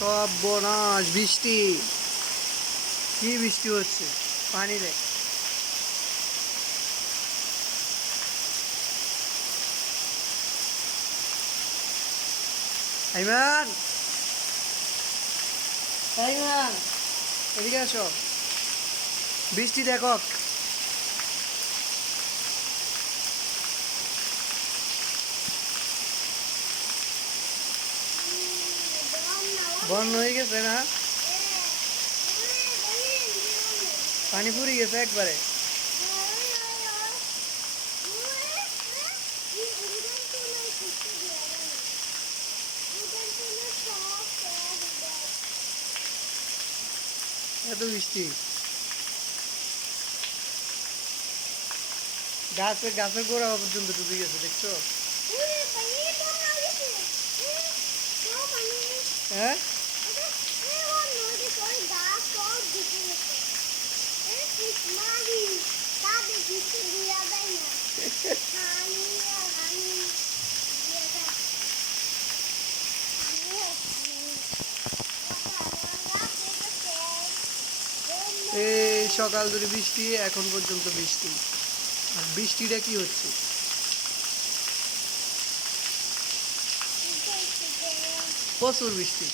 সর্বনাশ বৃষ্টি, কি বৃষ্টি হচ্ছে, পানি রে। আইমান, আইমান, এদিকে আসো, বৃষ্টি দেখো। বন্ধ হয়ে গেছে না, পানি পুরি গেছে একবারে। এত বৃষ্টি, গাছের গোড়া পর্যন্ত ডুবে গেছে, দেখছো? হ্যাঁ, এই সকাল ধরে বৃষ্টি, এখন পর্যন্ত বৃষ্টি। আর বৃষ্টিটা কি হচ্ছে? প্রচুর বৃষ্টি।